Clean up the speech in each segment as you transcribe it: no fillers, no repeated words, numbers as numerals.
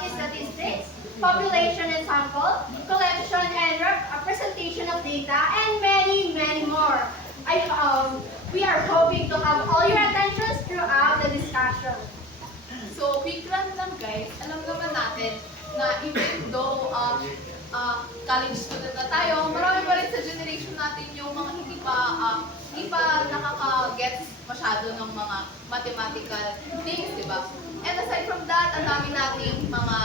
about statistics, population and sample, collection and representation of data, and many, many more. We are hoping to have all your attention throughout the discussion. So, quick run lang guys. Alam naman natin na even though college student na tayo, marami pa rin sa generation natin yung mga hindi pa nakaka-gets masyado ng mga mathematical things, di ba? And aside from that, ang dami nating mga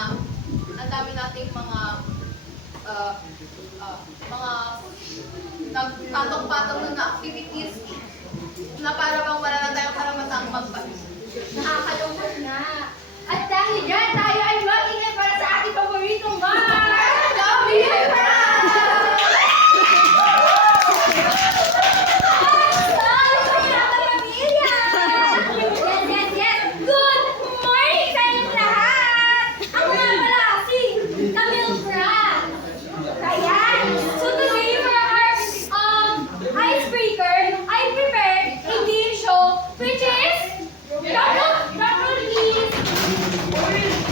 nagpatong-patong na activities na para bang wala na tayong karamatang magpapit. Nakakalungkot na. At dahil dyan, tayo ay mag-ingay para sa ating paboritong Gabi Yes! Good morning sa inyong lahat! Ako nga pala si Camille Fran. Ayan! So today for our icebreaker, I prepared a game show which is Drum roll, please!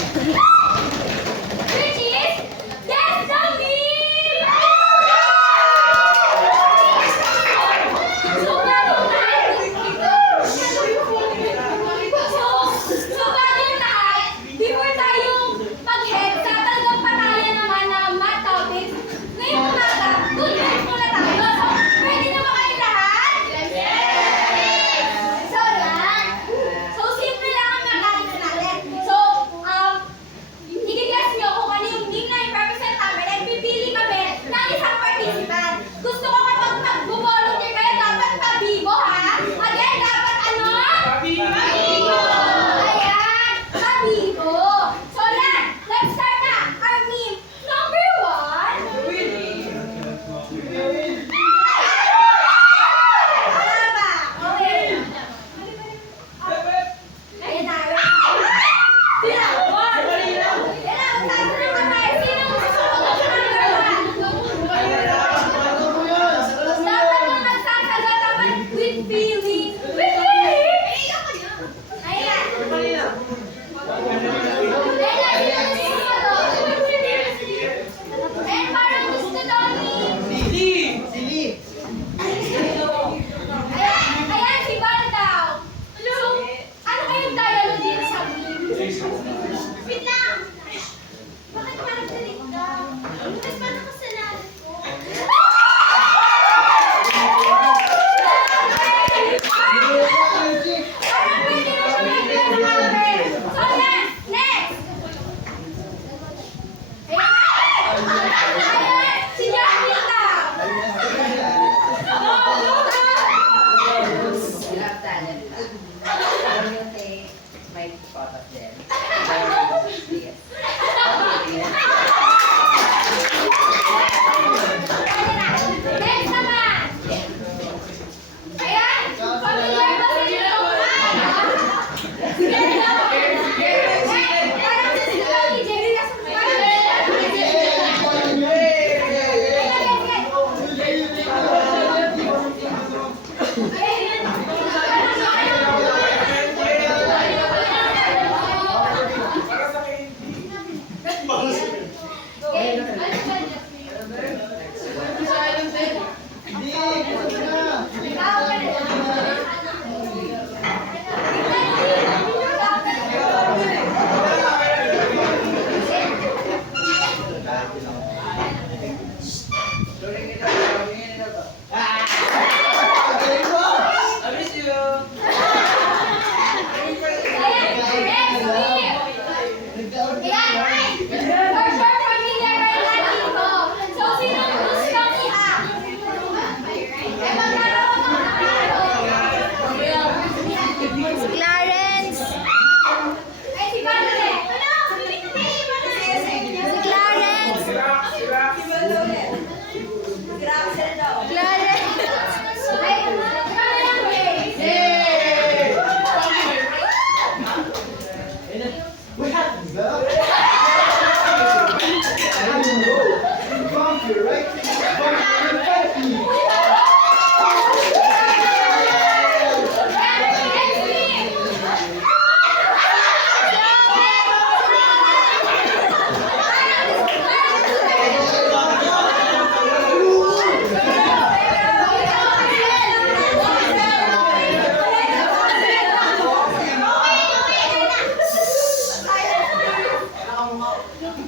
Ayan,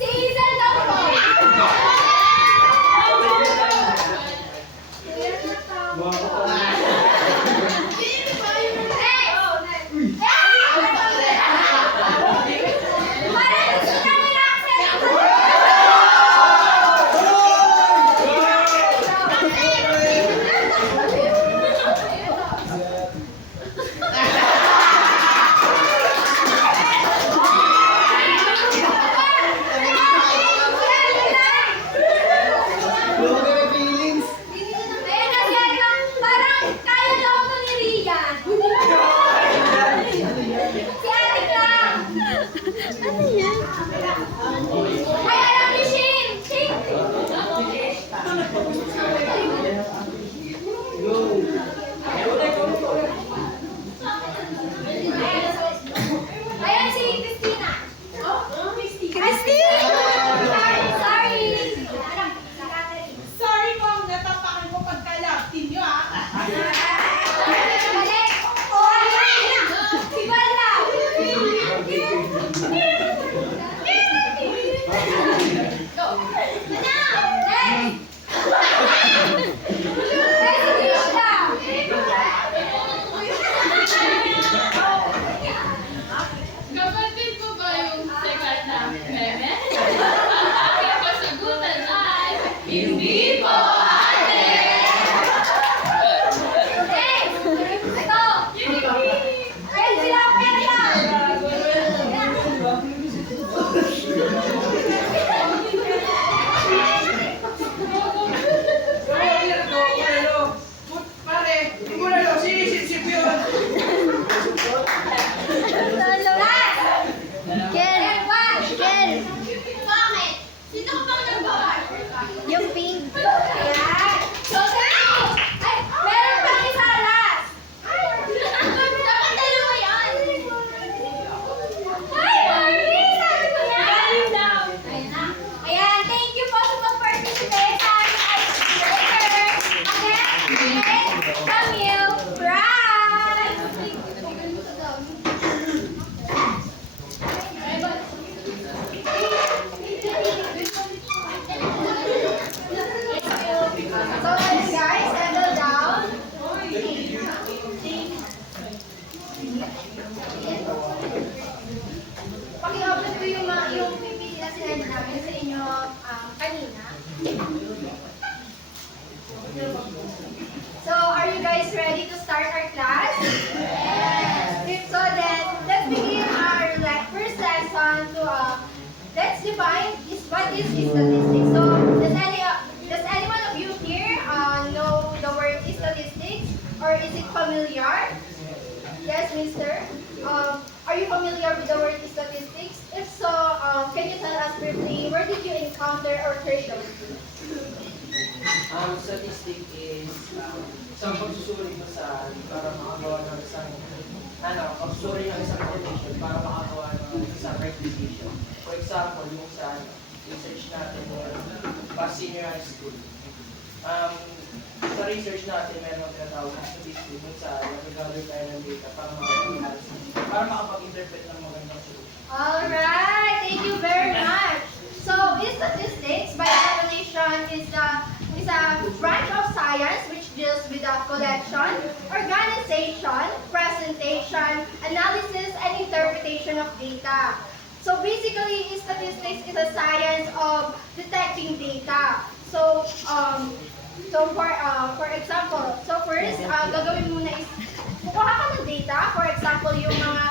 si Hazel daw po. Parang kaya daw ito ni Rian. Si Ate lang. Ano yan? Ay, alam ni Shane. Shane. Ayan si Christina. Christina! Sorry. Sorry po, natapakan ko pagka-love team nyo Balik. Oh, ayan. Si Bala. Kapatid ko ba yung second na meme? Ang aking kasagutan ay, hindi po, ate! Ayan sila, Perla. Pare, Bulalo, sinisip yun. Ken. Ken. Bakit? Sino ka bang nagbabar? Yung pink. Ayan. So, ay, meron pang isa last. Dapat dalawa yan! Ay, Marvin! Sabi ko na. Ayan na. Ayan, thank you po sa pag-participate sa aming icebreaker. Again, Camille Brad. So, guys, settle down. Paki-open ko yung PPT na sinabi namin sa inyo kanina. So, are you guys ready to start our class? Yes! So then, let's begin our first lesson to, let's define what is statistics. So, does anyone of you here know the word statistics? Or is it familiar? Yes, mister? Are you familiar with the word statistics? If so, can you tell us briefly, where did you encounter or heard of it? Statistic is isang pagsusuri mo sa para makagawa ng isang pagsusuri ng isang information para makagawa ng isang requisition. For example, yung sa research natin past senior high school. Sa research natin, meron ang tinatawag na statistic kung sa nag-gather tayo ng data para makapag-interpret ng magandang solution. Alright, thank you very much. So, statistics, by definition, is a branch of science which deals with the collection, organization, presentation, analysis, and interpretation of data. So, basically, statistics is a science of detecting data. So, for example, first, gagawin muna is, kukuha ka ng data, for example, yung mga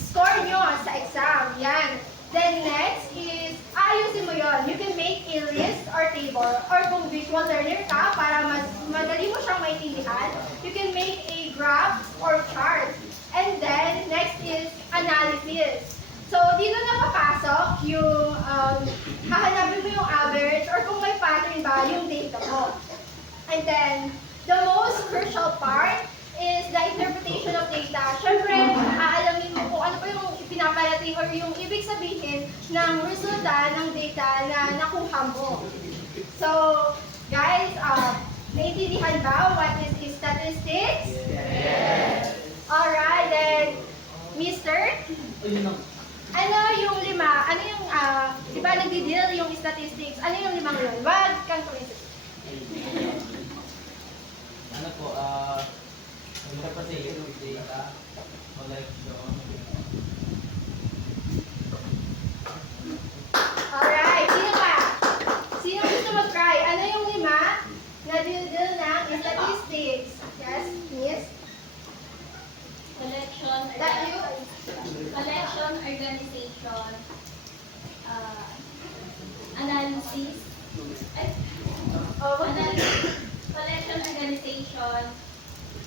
score nyo sa exam, yan. Then next is, aayusin mo yon. You can make a list or table, or kung visual learner ka, para mas madali mo siyang maintindihan, you can make a graph or chart. And then, next is analysis. So, dito na papasok yung, hahanapin mo yung average, or kung may pattern ba, yung data mo. And then, the most crucial part is the interpretation of data. Siyempre, aalamin mo kung ano pa yung pinaparating or yung ibig sabihin ng resulta ng data na nakuha mo. So, guys, Naintindihan ba what is statistics? Yes! Alright, then, Mister? Ano yung lima? Ano yung, di ba nagdi-deal yung statistics? Ano yung limang yun? Wag kang tumisip. Ano po, interpretation of data, collect Alright, sino pa? Sino gusto mag-try? Ano yung lima na deal ng statistics? Yes, Miss? Collection, That you? collection, organization, analysis, Oh, what collection, organization,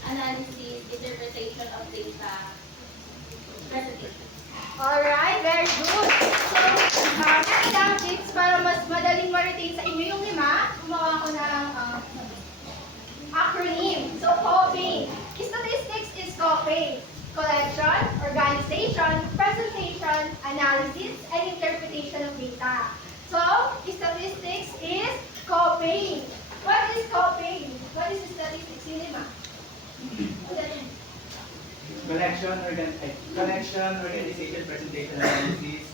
analysis, interpretation of data, presentation. Alright, very good. So, next lang, tips, para mas madaling ma-retain sa inyo yung lima, gumawa ko ng acronym. So, COPE. Statistics is COPE. Collection, organization, presentation, analysis, and interpretation of data. So, statistics is COPE. What is COPE? What is statistics? Yung lima. collection, organization, presentation, analysis,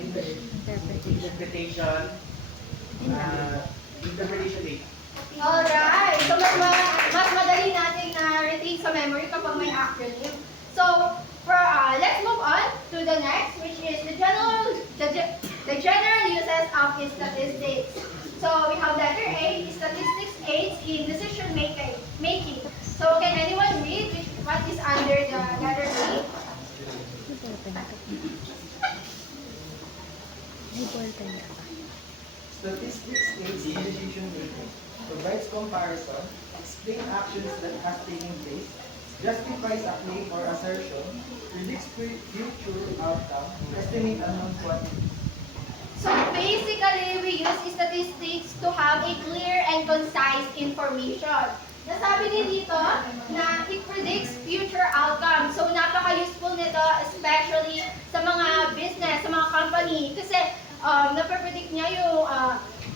interpretation, interpretation data. Alright. So, mas madali natin na-retain sa memory kapag may acronym. So, let's move on to the next, which is the general uses of statistics. So, we have letter A, statistics aids in decision making. So, can anyone read what is under the letter A? Statistics aids in decision making, provides comparison, explain actions that have taken place, justifies a claim or assertion, predicts future outcome, estimate unknown quantities. So basically, we use statistics to have a clear and concise information. Nasabi din dito na it predicts future outcomes. So napaka-useful nito, especially sa mga business, sa mga company. Kasi napapredict niya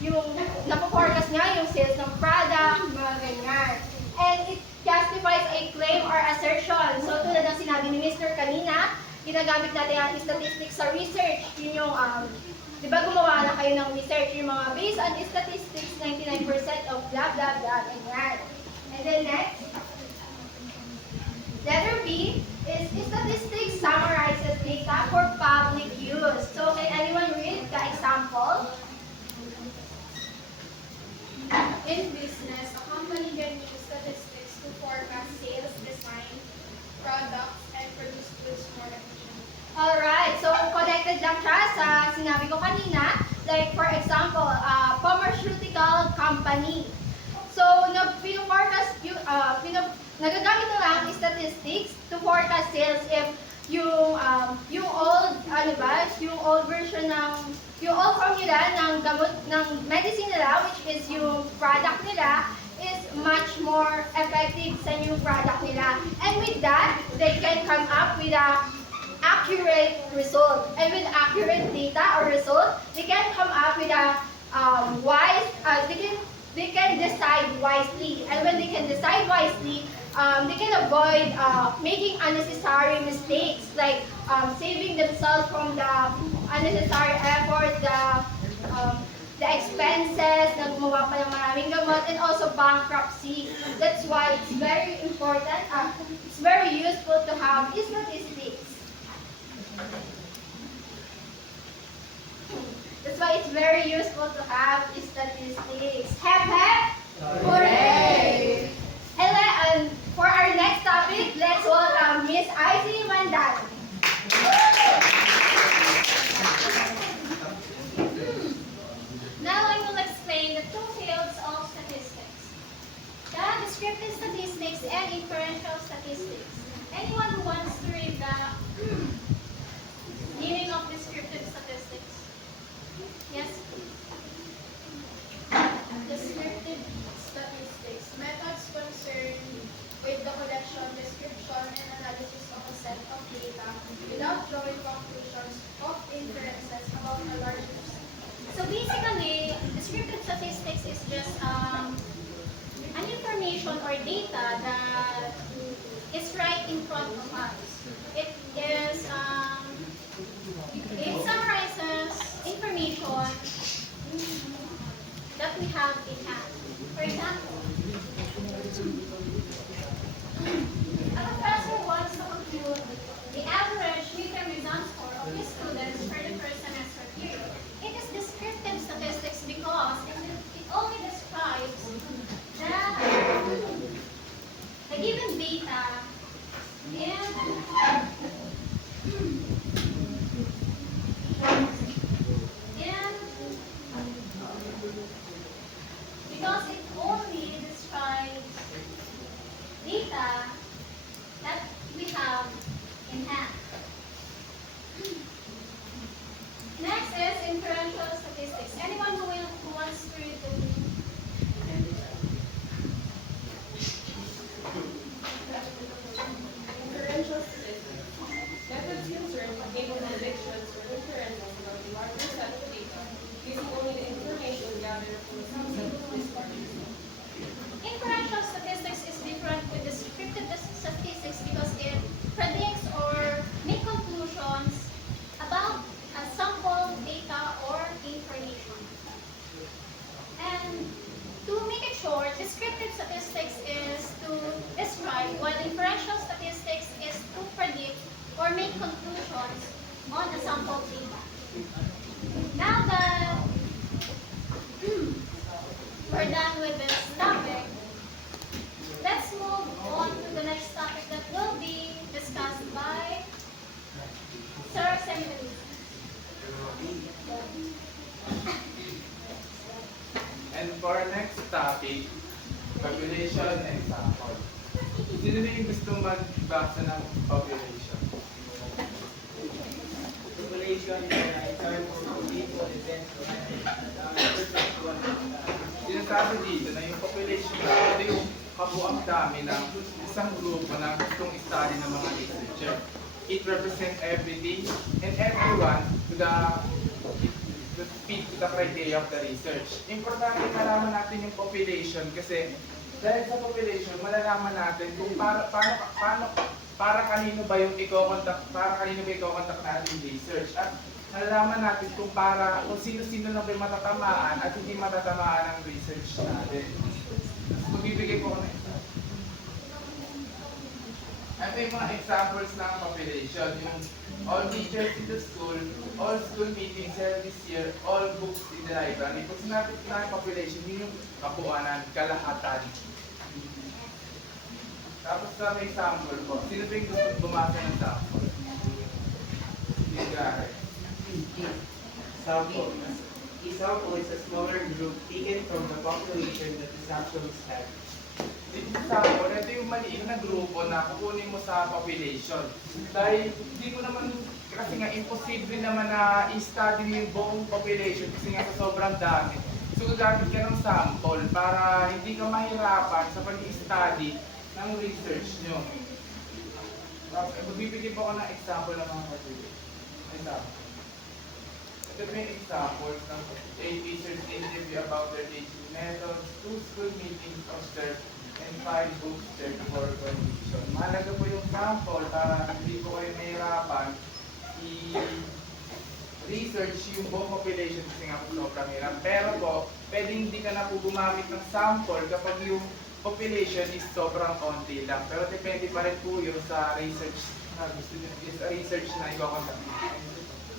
yung napoforecast niya yung sales ng product, mga ganyan. And it justifies a claim or assertion. So tulad ng sinabi ni Mr. kanina, ginagamit natin ang statistics sa research. Yun yung di ba gumawa na kayo ng research, yung mga based on statistics, 99% of blah, blah, blah, ganyan. And then next, letter B is statistics summarizes data for public use. So can anyone read the example? In business, a company can use statistics to forecast sales, design, products, and produce goods more efficiently. Alright, so connected lang siya sa sinabi ko kanina. Like for example, pharmaceutical company. So, nagagamit nila ang statistics to forecast sales if yung old version yung old formula ng gamot, ng medicine nila, which is yung product nila, is much more effective sa new product nila. And with that, they can come up with a accurate result. And with accurate data or result, they can come up with a they can decide wisely. And when they can decide wisely, they can avoid making unnecessary mistakes, like saving themselves from the unnecessary effort, the expenses, na gumawa pa ng maraming gamot, and also bankruptcy. That's why it's very important, it's very useful to have statistics. That's why it's very useful to have statistics. Hep hep! Hooray! And for our next topic, let's welcome Miss Icy Mandan. Now I will explain the two fields of statistics. The descriptive statistics and inferential statistics. Anyone who wants to read the meaning of descriptive statistics? Yes? Descriptive statistics, methods concerned with the collection, description, and analysis of a set of data without drawing conclusions of inferences about a large set. So basically, descriptive statistics is just data that is right in front of us. It summarizes information that we have in hand. For example, a professor wants to compute the average midterm exam score of his students for the first semester period. It is descriptive statistics because it only describes the given data because it only describes data that we have in hand. Next is inferential statistics. Anyone who wants to read the Inferential statistics. Methods concerned with making predictions or inferences about a larger set of data using only the information gathered from a subset of these parties. Inferential statistics is different with descriptive statistics because it predicts or makes conclusions about a sample data or information. And to make it short, descriptive statistics is to describe, while inferential statistics is to predict or make conclusions on a sample data. Now that we're done with this topic, let's move on to the next topic that will be discussed by Sir Seminary. And for our next topic, population and sample. Sino na yung gusto magbasa ng population? Population is a term for people events Sinasabi dito na yung population na ito yung kabuang dami ng isang grupo na gustong study ng mga researcher. It represents everything and everyone to fit to the criteria of the research. Importante malaman natin yung population kasi dahil sa population, malalaman natin kung para kanino ba yung i-contact natin research. At malalaman natin kung sino-sino lang ba yung matatamaan at hindi matatamaan ng research natin. Magbibigay po ako ng example. Ito yung mga examples ng population. Yung all teachers in the school, all school meetings held this year, all books in the library. Kung sinabi na population, yun yung kabuuan, kalahatan. Tapos sa may sample po, sino ba yung gusto bumasa ng sample? Sige, Gary. Sample. A sample is a smaller group taken from the population that is actually studied. Sample, ito yung maliit na grupo na kukunin mo sa population. Dahil hindi mo naman, kasi nga imposible naman na i-study mo yung buong population kasi nga sa sobrang dami. So gagamit ka ng sample para hindi ka mahirapan sa pag-i-study ng research nyo. Magbibigay po ako ng example ng mga population. Example. Ito po yung examples ng 8 teachers interview about their teaching methods, 2 school meetings observed, and 5 books checked for condition. Mahalaga po yung sample para hindi po kayo mahirapan i-research yung buong population kasi nga po sobrang hirap. Pero po, pwedeng hindi ka na po gumamit ng sample kapag yung population is sobrang konti lang. Pero depende pa rin po yun sa research na gusto nyo, sa research na ikakontak.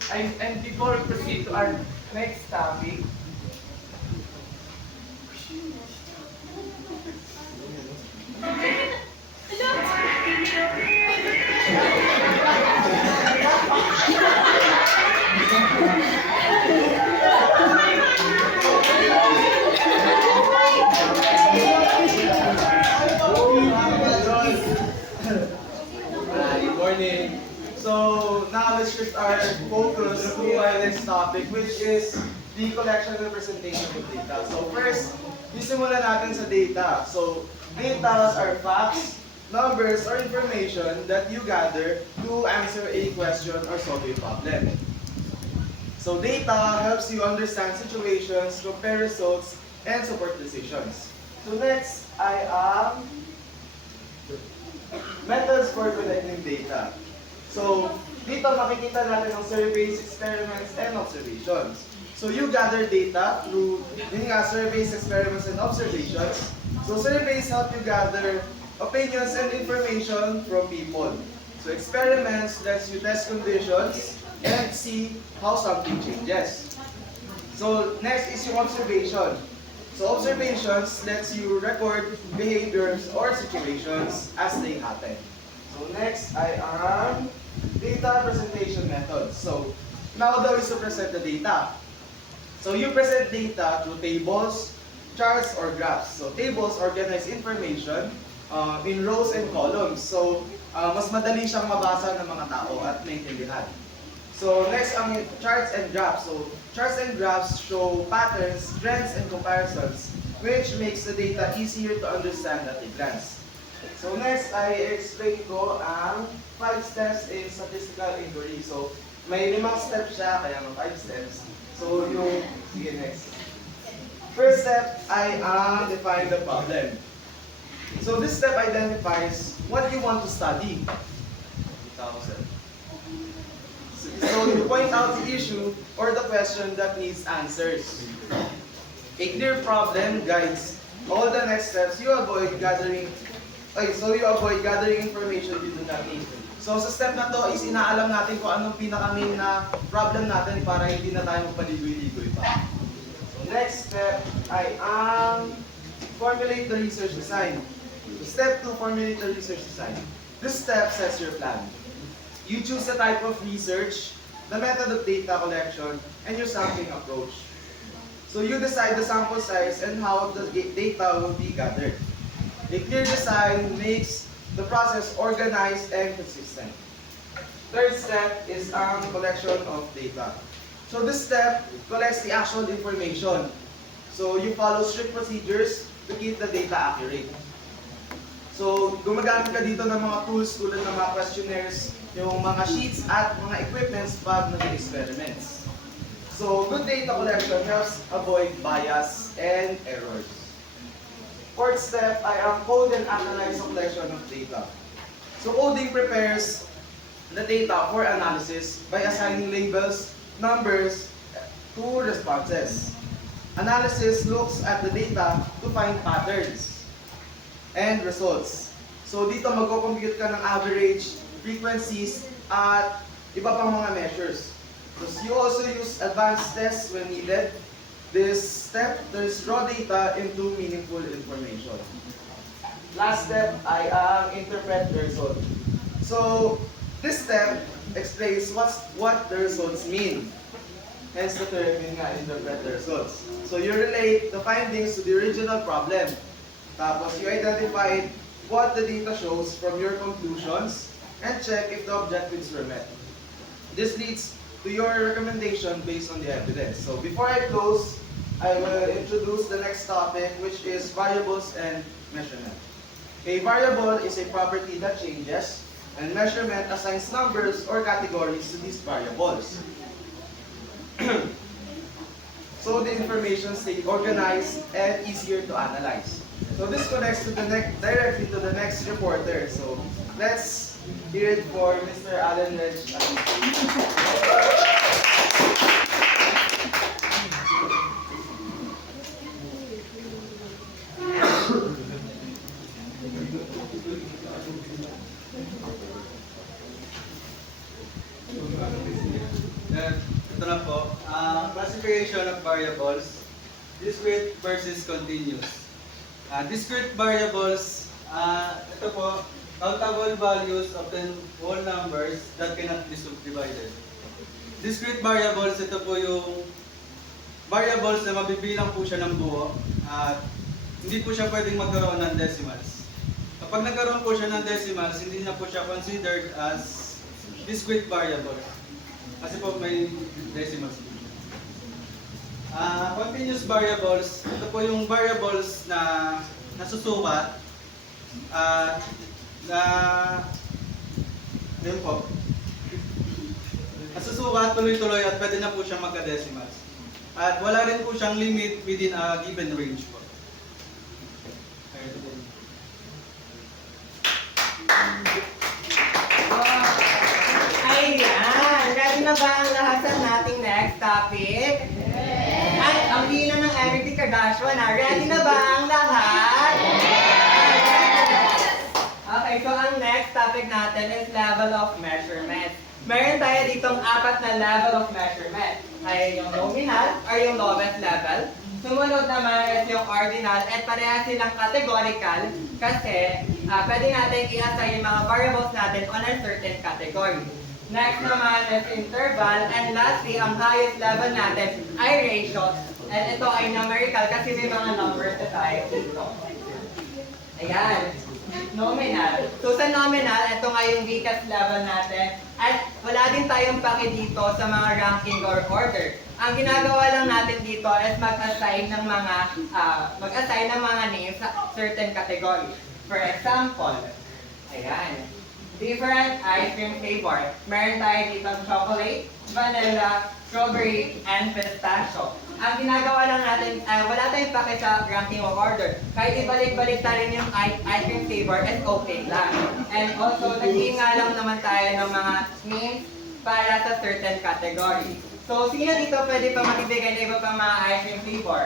And before we proceed to our next topic, Good morning. So now let's shift our focus to our next topic, which is the collection and representation of data. So first, simulan natin sa data. So data are facts, numbers, or information that you gather to answer a question or solve a problem. So data helps you understand situations, compare results, and support decisions. So next ay ang methods for collecting data. So dito makikita natin ang surveys, experiments, and observations. So you gather data through yun nga, surveys, experiments, and observations. So surveys help you gather opinions and information from people. So experiments lets you test conditions and see how something changes. So next is yung observation. So observations lets you record behaviors or situations as they happen. So next ay ang data presentation method. So now daw is to present the data. So you present data through tables, charts, or graphs. So tables organize information in rows and columns. So mas madali siyang mabasa ng mga tao at maintindihan. So next ang charts and graphs. So charts and graphs show patterns, trends, and comparisons, which makes the data easier to understand at a glance. So next ay explain ko ang 5 steps in statistical inquiry. So may 5 steps siya, kaya 5 steps. So sige next. First step ay ang define the problem. So this step identifies what you want to study. So you point out the issue or the question that needs answers. A clear problem guides all the next steps. You avoid gathering information you do not need. So sa step na to is inaalam natin kung anong pinaka-main na problem natin para hindi na tayo magpaligoy-ligoy pa. So next step ay ang formulate the research design. Step 2, formulate the research design. This step sets your plan. You choose the type of research, the method of data collection, and your sampling approach. So you decide the sample size and how the data will be gathered. A clear design makes the process organized and consistent. Third step is ang collection of data. So this step collects the actual information. So you follow strict procedures to keep the data accurate. So gumagamit ka dito ng mga tools tulad ng mga questionnaires, yung mga sheets at mga equipments pag nag-experiments. So good data collection helps avoid bias and errors. Fourth step ay ang code and analyze the collection of data. So coding prepares the data for analysis by assigning labels, numbers to responses. Analysis looks at the data to find patterns and results. So dito magko-compute ka ng average, frequencies, at iba pang mga measures. So you also use advanced tests when needed. This step turns raw data into meaningful information. Last step ay ang interpret the result. So this step explains what the results mean. Hence the term yun nga, interpret the results. So you relate the findings to the original problem. Tapos you identify what the data shows from your conclusions and check if the objectives were met. This leads to your recommendation based on the evidence. So before I close, I will introduce the next topic, which is variables and measurement. A variable is a property that changes, and measurement assigns numbers or categories to these variables. So the information stays organized and easier to analyze. So this connects to directly to the next reporter. So let's hear it for Mr. Alan Reg. Ito na po, classification of variables, discrete versus continuous. Discrete variables, ito po, countable values of the whole numbers that cannot be subdivided. Discrete variables, ito po yung variables na mabibilang po siya ng buo at hindi po siya pwedeng magkaroon ng decimals. Kapag nagkaroon po siya ng decimals, hindi na po siya considered as discrete variable. Kasi po may decimals po siya. Continuous variables, ito po yung variables na nasusukat yun po. Nasusukat tuloy-tuloy at pwede na po siyang magka-decimals. At wala rin po siyang limit within a given range po. Sir Joshua na. Ready na ba ang lahat? Okay, so ang next topic natin is level of measurement. Meron tayo ditong 4 na level of measurement. Ay yung nominal or yung lowest level. Sumunod naman is yung ordinal at parehas silang categorical kasi pwede natin i-assign yung mga variables natin on a certain category. Next naman is interval and lastly, ang highest level natin ay ratios. And ito ay numerical kasi may mga numbers na tayo dito. Ayan. Nominal. So sa nominal, ito nga yung weakest level natin. At wala din tayong pake dito sa mga ranking or order. Ang ginagawa lang natin dito is mag-assign ng mga names sa certain category. For example, ayan, different ice cream flavor. Meron tayo dito chocolate, vanilla, strawberry, and pistachio. Ang ginagawa lang natin, wala tayong pake sa ranking or order. Kahit ibalik-balik na rin yung ice cream flavor, is okay lang. And also, nag-iinga lang naman tayo ng mga names para sa certain category. So, sino dito pwede pa magbigay na iba pang mga ice cream flavor?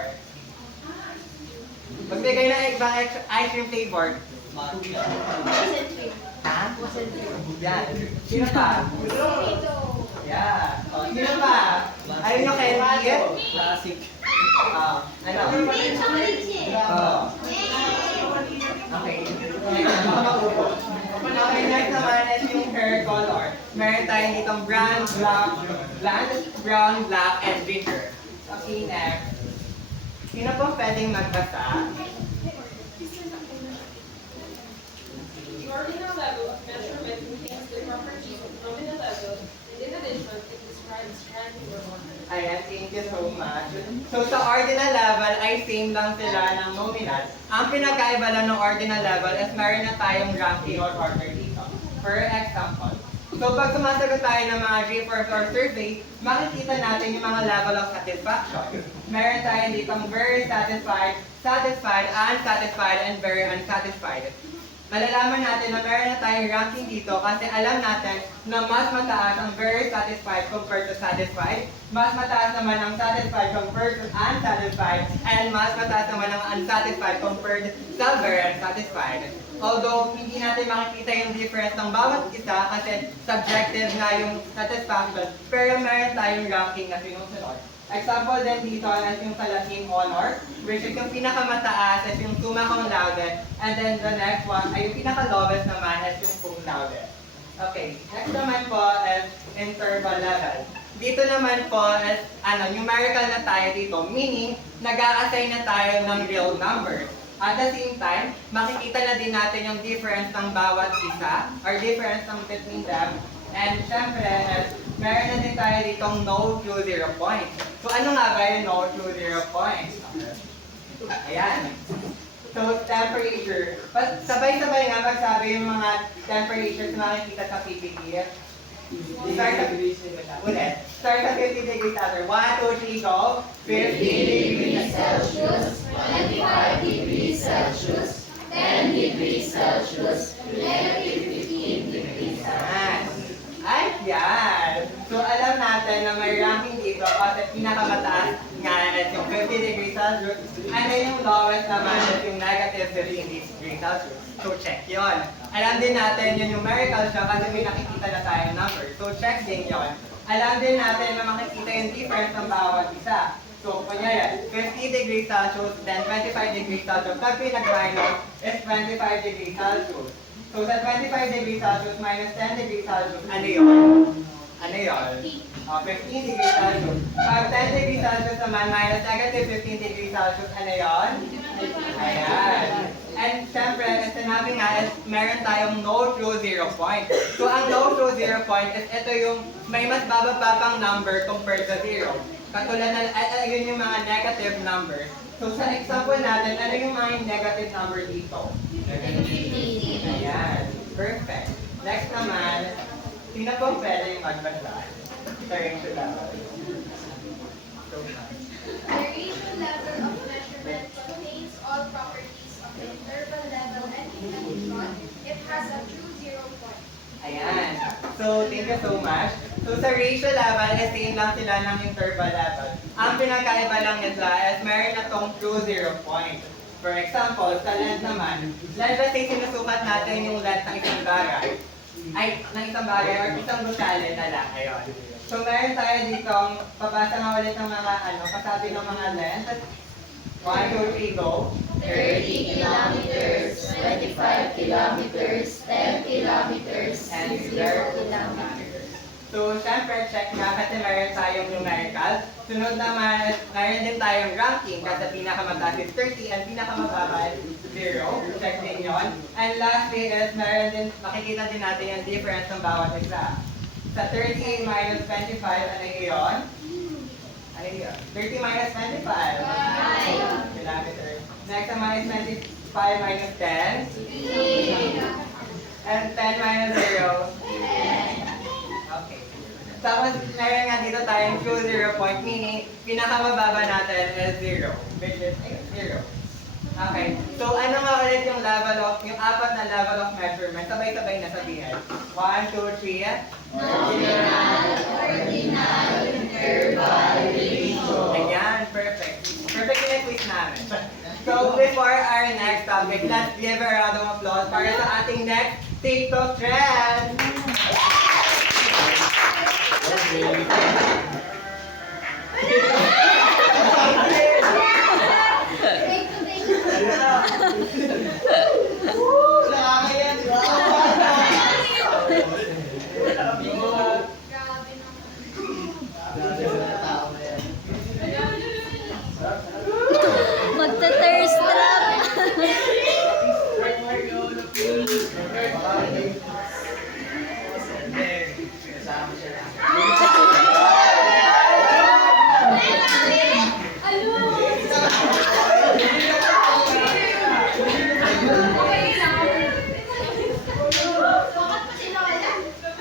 Magbigay na ibang ice cream flavor. Ha? Yan. Sino pa? Yeah. Oh, sino pa? Ayun yung candy? Classic. Ano? Okay. Okay, next naman is yung hair color. Meron tayo ditong brown, black, and ginger. Okay, next. Sino pong pwedeng magbasa? The ordinal level of measurement contains the properties of nominal level, and in addition, it describes ranking or order. Ayan, thank you so much. So sa ordinal level ay same lang sila ng nominal. Ang pinagkaiba lang ng ordinal level is meron na tayong ranking or order dito. For example, so pag sumasagot tayo ng mga reports or survey, makikita natin yung mga level of satisfaction. Meron tayo ditong very satisfied, satisfied, unsatisfied, and very unsatisfied. Malalaman natin na meron na tayong ranking dito kasi alam natin na mas mataas ang very satisfied compared to satisfied, mas mataas naman ang satisfied compared to unsatisfied, and mas mataas naman ang unsatisfied compared sa very unsatisfied. Although hindi natin makikita yung difference ng bawat isa kasi subjective na yung satisfaction, pero meron tayong ranking na sinusunod. Example din dito is yung sa Latin honor, which is yung pinakamataas is yung summa cum laude, and then the next one ay yung pinaka-lowest naman is yung cum laude. Okay, next naman po is interval level. Dito naman po is numerical na tayo dito, meaning nag-a-assign na tayo ng real numbers. At the same time, makikita na din natin yung difference ng bawat isa, or difference ng between them. And syempre, meron na din tayo ditong no to 0 points. So ano nga ba yung no to 0 points? Ayan. So temperature. Sabay-sabay nga magsabi yung mga temperatures na makikita sa PPT. Start sa 50 degrees Celsius. 1, 2, 3, go. 50 degrees Celsius, 25 degrees Celsius, 10 degrees Celsius, negative 15 degrees Celsius. Ay, yan! So alam natin na may ranking dito kasi pinakamataas nga is yung 50 degrees Celsius, and then yung lowest naman is yung negative 15 degrees Celsius. So check yon. Alam din natin yung numerical siya kasi may nakikita na tayong number. So check din yon. Alam din natin na makikita yung difference ng bawat isa. So kunyari, 50 degrees Celsius, then 25 degrees Celsius. Pag pinag-minus is 25 degrees Celsius. So sa 25 degrees Celsius minus 10 degrees Celsius, ano yun? Ano yun? 15 degrees Celsius. Pag 10 degrees Celsius naman minus negative 15 degrees Celsius, ano yun? Ayan. And syempre, as sinabi nga, is meron tayong no to 0 point. So ang no to 0 point is ito yung may mas bababa pang number compared to 0. Katulad na, yun yung mga negative numbers. So sa example natin, ano yung mga negative number dito? Ayan. Perfect. Next naman, sino pong pwede yung magbasa? Sa ratio level. The ratio level of measurement contains all properties of the interval level and in addition, it has a true 0 point. Ayan. So, thank you so much. So, sa ratio level, same lang sila ng interval level. Ang pinagkaiba lang nila is meron na tong true 0 point. For example, sa length naman, let's say sinusukat natin yung length ng isang bagay, or isang gusali na lang, ayun. So meron tayo dito, papasa nga ulit ng mga kasabi ng mga length. 1, 2, 3, go. 30 kilometers, 25 kilometers, 10 kilometers, And 0 kilometers. So, syempre, check nga kasi meron tayong numerical. Sunod naman, meron din tayong ranking kasi pinakamataas is 30 and pinakamababa is 0. Check din yun. And lastly is, meron din, makikita din natin yung difference ng bawat isa. Sa 30 minus 25, ano yun? Ano yun? 30 minus 25. 5 kilometers. Next naman is 25 minus 10. 3. And 10 minus 0. 10. Okay. Tapos, meron nga dito tayong true 0 point, meaning pinakamababa natin is 0, which is 0. Okay. So, ano nga ulit yung apat na level of measurement? Sabay-sabay na sabihin. 1, 2, 3. Nominal, ordinal, interval, ratio. Ayan, perfect. Perfect yung quiz namin. So, before our next topic, let's give a round of applause para sa ating next TikTok trend. Magta-thirst trap.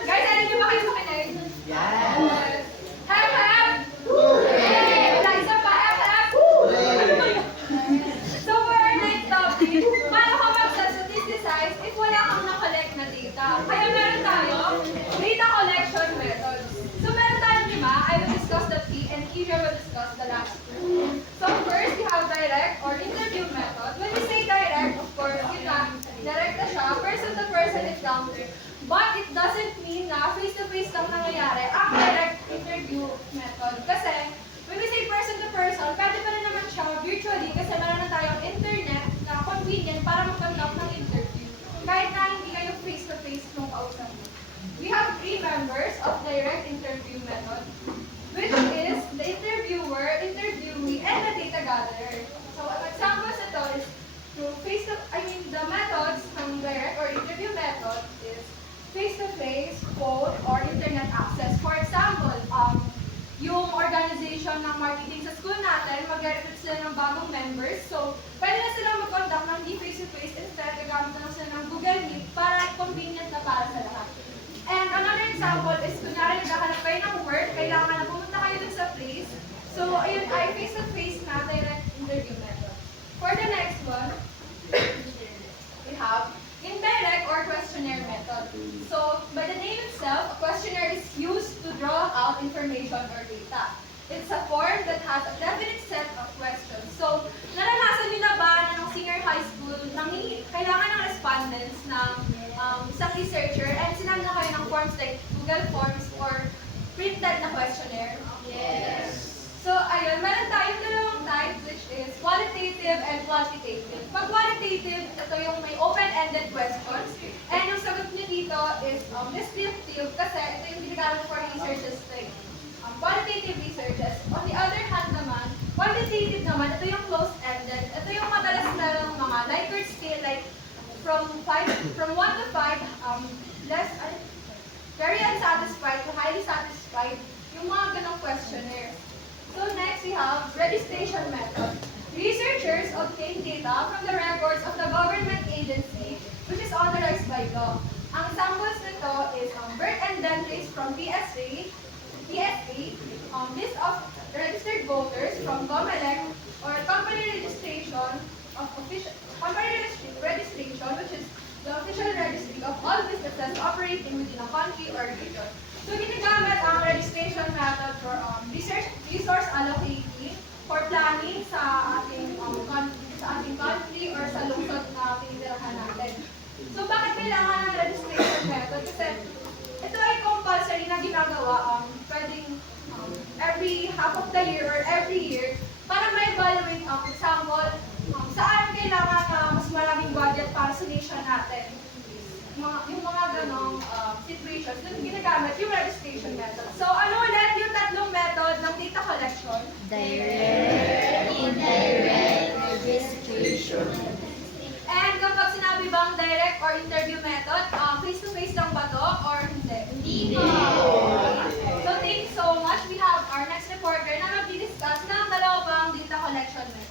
Guys, ano nyo ba kayo makinig? Yes! Hep, hep! Wala, isa pa, hep, hep! So for our next topic, paano ka mag-statistics if wala kang na-collect na data? Kaya meron tayo data collection methods. So meron tayong 5. I will discuss the P and Kira will discuss the last 2. So first, we have direct or interview method. When we say direct, of course, yun na, direct na siya, person-to-person encounter. But it doesn't mean na face-to-face lang nangyayari ang direct interview method. Kasi, when we say person-to-person, pwede pa rin naman siya virtually kasi meron na tayong internet na convenient para mag-conduct ng interview. Kahit na hindi kayo face-to-face nung kausap mo. We have 3 members of direct interview method, which is the interviewer, interviewee, and the data gatherer. So, an example ito is the methods ng direct or interview method is face-to-face, phone, or internet access. For example, yung organization ng marketing sa school natin, mag-recruit sila ng bagong members. So, pwede na silang mag-conduct ng di face-to-face, instead, gagamit na lang sila ng Google Meet para convenient na para sa lahat. And another example is, kunyari naghahanap kayo ng work, kailangan na pumunta kayo dun sa place. So, ayun ay face-to-face na direct interview method. For the next one, we have indirect or questionnaire method. So, by the name itself, a questionnaire is used to draw out information or data. It's a form that has a definite set of questions. So, naranasan niyo na ba na ng senior high school kailangan ng respondents ng isang researcher and sinam na kayo ng forms like Google Forms or printed na questionnaire? Yes. So, ayun, meron tayong dalawang types which is qualitative and quantitative. Pag qualitative, ito yung may open-ended questions. And yung sagot nyo dito is descriptive kasi ito yung ginagamit for researches like qualitative researches. On the other hand naman, quantitative naman, ito yung closed-ended. Ito yung madalas merong mga Likert scale like from 1 to 5, very unsatisfied to highly satisfied, yung mga ganong questionnaire. So next we have registration method. Researchers obtain data from the records of the government agency which is authorized by law. Ang samples nito is birth and death list from PSA, list of registered voters from COMELEC, or company registration which is the official registry of all businesses operating within a country or region. So ginagamit ang registration method for resource allocation ginagawa, pwedeng every half of the year or every year para ma-evaluate example, saan kailangan mas maraming budget para sa nation natin. Yung mga ganong situations, dun ginagamit yung registration method. So, ano ulit yung tatlong method ng data collection? Direct, indirect, registration. And kapag sinabi bang direct or interview method, face-to-face lang ba to or hindi? Hindi. So, thank you so much. We have our next reporter na mag-discuss ng dalawang data collection method.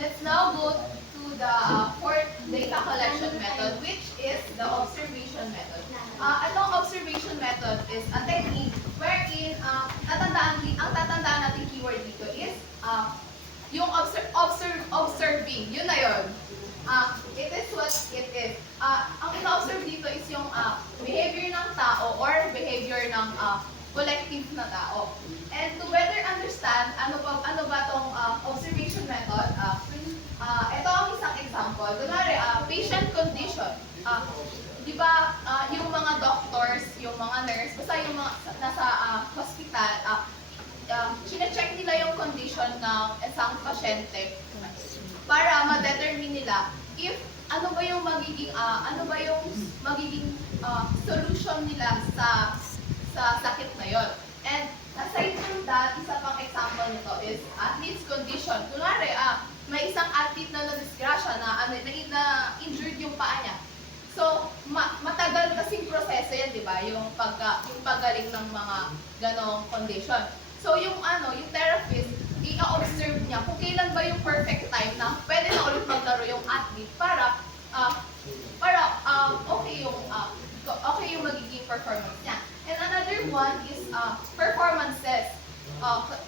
Let's now go to the fourth data collection method, which is the observation method. Itong observation method is a technique wherein ang tatandaan natin keyword dito is yung observing. Yun na yun. It is what it is. Ang ina-observe dito is yung behavior ng tao or behavior ng collective na tao. And to better understand ano ba tong observation method, ito ang isang example. Kunwari, patient condition. Di ba, yung mga doctors, yung mga nurse, basta yung mga nasa hospital, chine-check nila yung condition ng isang pasyente para ma-determine nila if ano ba yung magiging solution nila sa sakit na yon. And aside from that, isa pang example nito is athlete's condition. Kunwari, may isang athlete na na-disgrasya na injured yung paa niya. So, matagal kasing proseso yan, di ba? Yung paggaling ng mga ganong condition. So, yung therapist, i-observe niya kung kailan ba yung perfect time na pwede na ulit maglaro yung athlete para okay yung magiging performance niya. And another one is performances.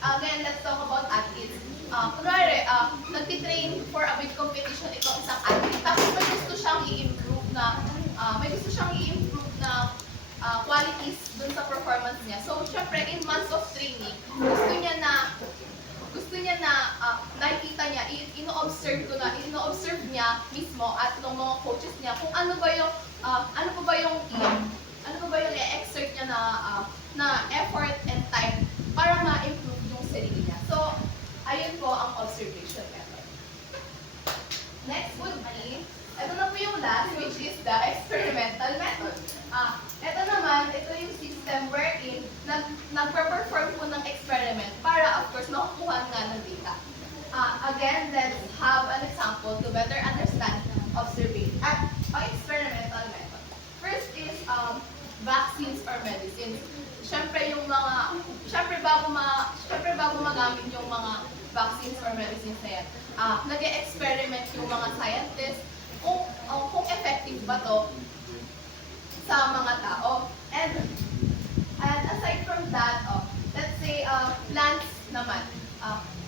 Again, let's talk about athletes. Kunwari, nagtitrain for a big competition itong isang athlete. Tapos may gusto siyang i-improve na qualities dun sa performance niya. So, syempre, in months of training, gusto niya na nakikita niya, ino-observe niya mismo at ng mga coaches niya kung ano ba yung i-exert niya na effort and time para ma-improve yung sarili niya. So, ayun po ang observation method. Next would be, ito na po yung last, which is the experimental method. Ito yung system wherein nagpe-perform po ng experiment para, of course, makukuha nga ng data. Again, let's have an example to better understand observing at experimental method. First is vaccines or medicines. Siyempre bago magamit yung mga vaccines or medicines na yan, nag-experiment yung mga scientists kung effective ba to sa mga tao. And aside from that, let's say plants naman.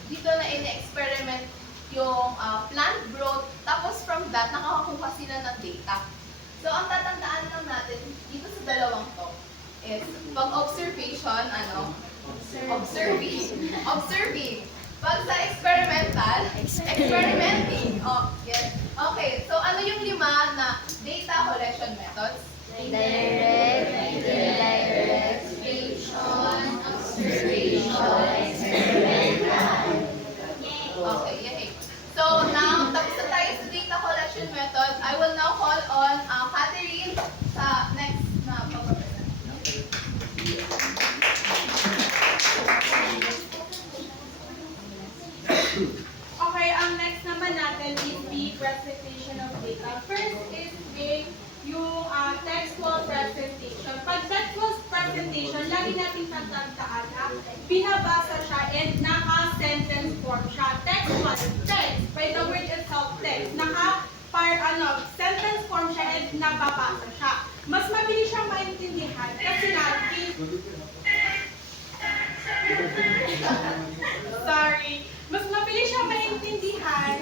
Dito na in-experiment yung plant growth, tapos from that, nakakakuha sila ng data. So, ang tatandaan lang natin dito sa dalawang to is pag-observation, observing. Pag sa experimental, experimenting. Yes. Okay, so ano yung 5 na data collection methods? Direct, indirect, observation, experimental. Okay, yay. So now, tapos na tayo sa data collection method. I will now call on Catherine sa next na pag-present. Okay, ang next naman natin is the presentation of data. First is yung textual presentation. Pag textual presentation, lagi natin tatandaan na binabasa siya and naka-sentence form siya. Textual, text, by the word itself, text. Sentence form siya and nababasa siya. Mas mabilis siyang maintindihan kasi mas mabilis siya maintindihan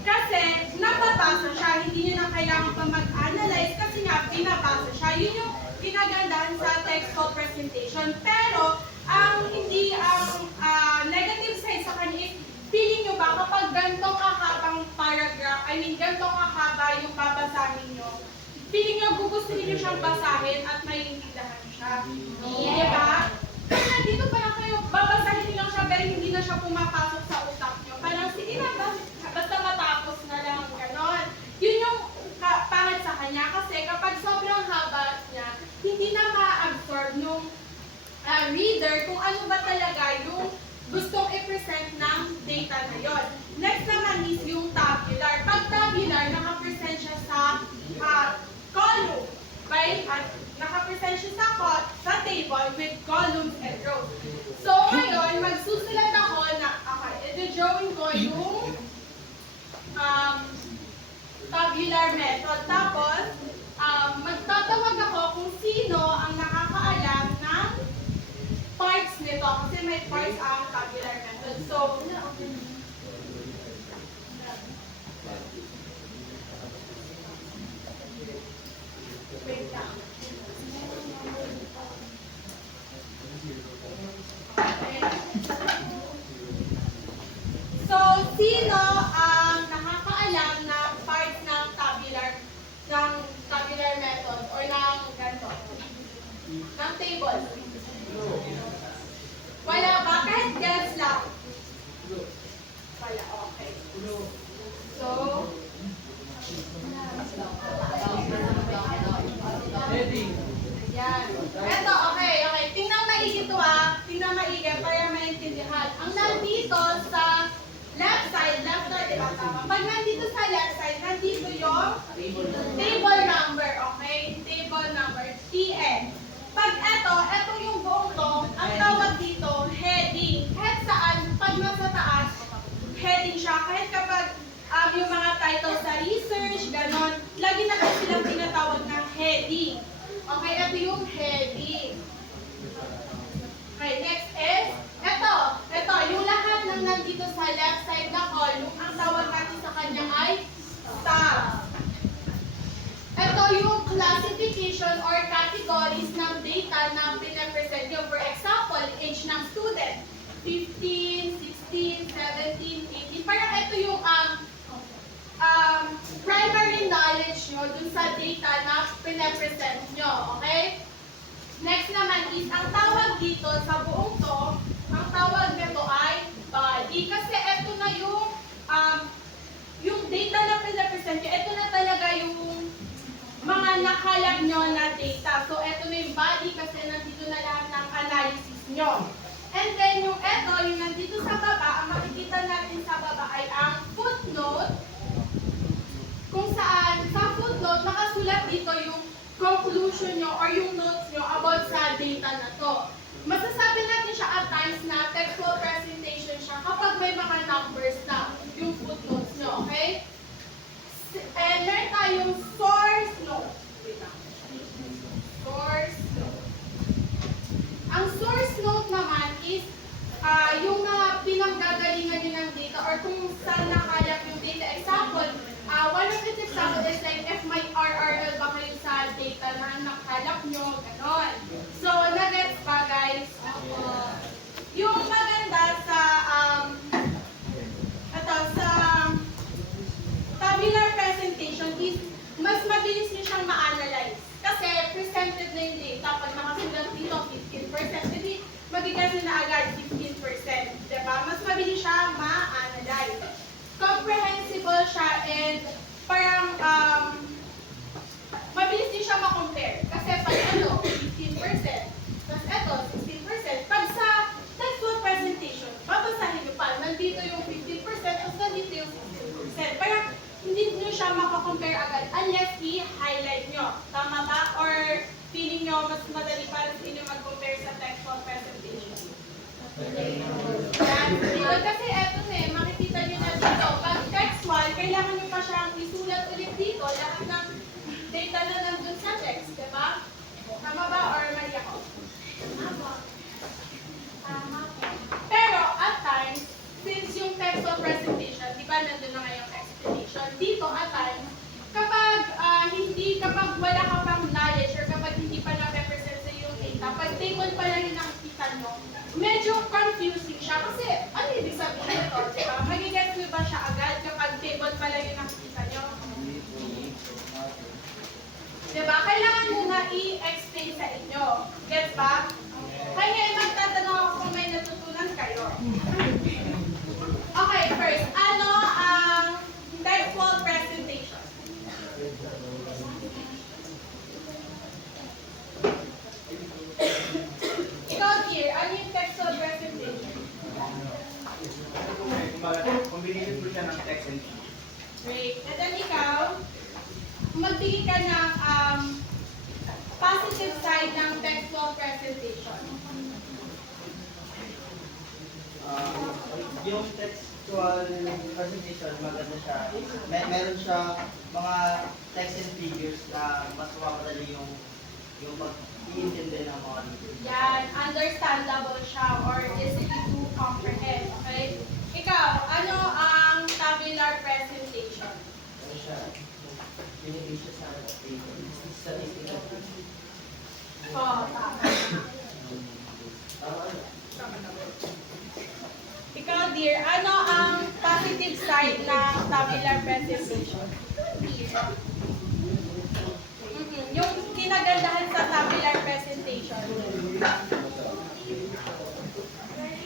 kasi nababasa siya, hindi niya na kailangan pa mag-analyze kasi nga binabasa siya. Yun yung ginagandahan sa textual presentation. Pero, negative side sa kanya is, feeling nyo ba kapag gantong kahabang paragraph, gantong kahaba yung babasahin nyo, feeling nyo gugustuhin nyo siyang basahin at maiintindihan siya. Diba? Kaya nandito pa lang kayo, babasahin nyo lang siya pero hindi na siya pumapasok sa utak nyo. Parang sige na, basta matapos na lang, ganon. Yun yung pangit sa kanya kasi kapag sobrang haba niya, hindi na ma-absorb nung reader kung ano ba talaga yung gustong i-present ng data na yon. Next naman is yung tabular. Pag tabular, nakapresent siya sa column. Okay? At nakapresent siya sa table with columns and rows. So ngayon, magsusulat ako na, i-drawing ko yung tabular method. Tapos, magtatawag ako kung sino ang nakakaalam ng parts nito. Kasi may parts ang tabular method. So, wait lang. So, sino ang nakakaalam ng parts ng tabular method or ng ganito? Ng table? Wala ba? Kahit guess lang. Wala, okay. So, yan. Eto, okay. Tingnan maigi ito Tingnan maigi para maintindihan. Ang nandito sa left side, diba tama? Pag nandito sa left side, nandito yung table number, okay? Table number, TN. Pag eto yung buong to, ang tawag dito, heading. Kahit saan, pag nasa taas, heading siya. Kahit kapag yung mga title sa research, ganon, lagi na kasi silang tinatawag ng heading. Okay, ito yung heading. Okay, next is, ito, yung lahat ng nandito sa left side na column, ang tawag natin sa kanya ay tab. Ito yung classification or categories ng data na pinapresent nyo. For example, age ng student, 15, 16, 17, 18. Parang ito yung primary knowledge nyo dun sa data na pinapresent nyo. Okay? Next naman is, ang tawag dito sa buong to, ang tawag nito ay body. Kasi ito na yung data na pinapresent nyo, ito na talaga yung mga nakalap nyo na data. So, ito na yung body kasi nandito na lahat ng analysis nyo. And then, yung nandito sa baba, ang makikita natin sa baba ay ang footnote, kung saan sa footnote, nakasulat dito yung conclusion nyo or yung notes nyo about sa data na to. Masasabi natin siya at times na textual presentation siya kapag may mga numbers na yung footnotes nyo, okay? And meron tayong source note. Source note. Ang source note naman is yung mga pinanggagalingan nyo ng data or kung saan nakalap yung data. Example, one of its example is like if may RRL ba kayo sa data na nakalap nyo, ganon. So, nagets ba guys? Yung maganda sa tabular presentation is mas mabilis nyo siyang ma-analyze. Kasi presented na yung data. Pag nakasulat dito, 15%. Hindi, magigas na agad 15%. Diba? Mas mabilis siya ma-analyze. Comprehensible siya and parang mabilis din siya ma-compare. Kasi pag 15%, tapos ito, 16%. Pag sa textual presentation, babasahin nyo pa, nandito yung 15%, tapos nandito yung 16%. Parang hindi nyo siya makakompare agad unless i-highlight nyo. Tama ba? Or feeling nyo mas madali para sa inyo mag-compare sa textual presentation? Yan. Kasi eto makikita nyo na dito. Pag textual, kailangan nyo pa siyang isulat ulit dito. Lahat ng data na nandun sa text, diba? Tama ba? Or mali ako? Tama. Pero at times, since yung textual presentation, di ba nandun na ngayong explanation, dito at times, kapag wala ka pang knowledge or kapag hindi pa na-represent sa yung data, pag table pa lang yung nakikita nyo, medyo confusing siya kasi ano ibig sabihin nito, diba? Magigets nyo ba siya agad kapag table pa lang yung nakikita nyo? Diba? Kailangan muna i-explain sa inyo. Gets ba? Kaya ngayon magtatanong ako kung may natutunan kayo. Okay, first, ano ang textual presentation? Ikaw, Kier, ano yung textual presentation? Combination po siya ng text and speech. Great. And then ikaw, magbigay ka ng positive side ng textual presentation. Yung textual presentation, maganda siya. Meron siya mga text and figures na mas mapadali yung pag-iintindi ng mga details. Yan, understandable siya or easy to comprehend. Okay? Ikaw, ano ang tabular presentation? Ano siya? Binigay siya sa statistical. Oh, tama. Ikaw, dear, ano ang positive side ng tabular presentation?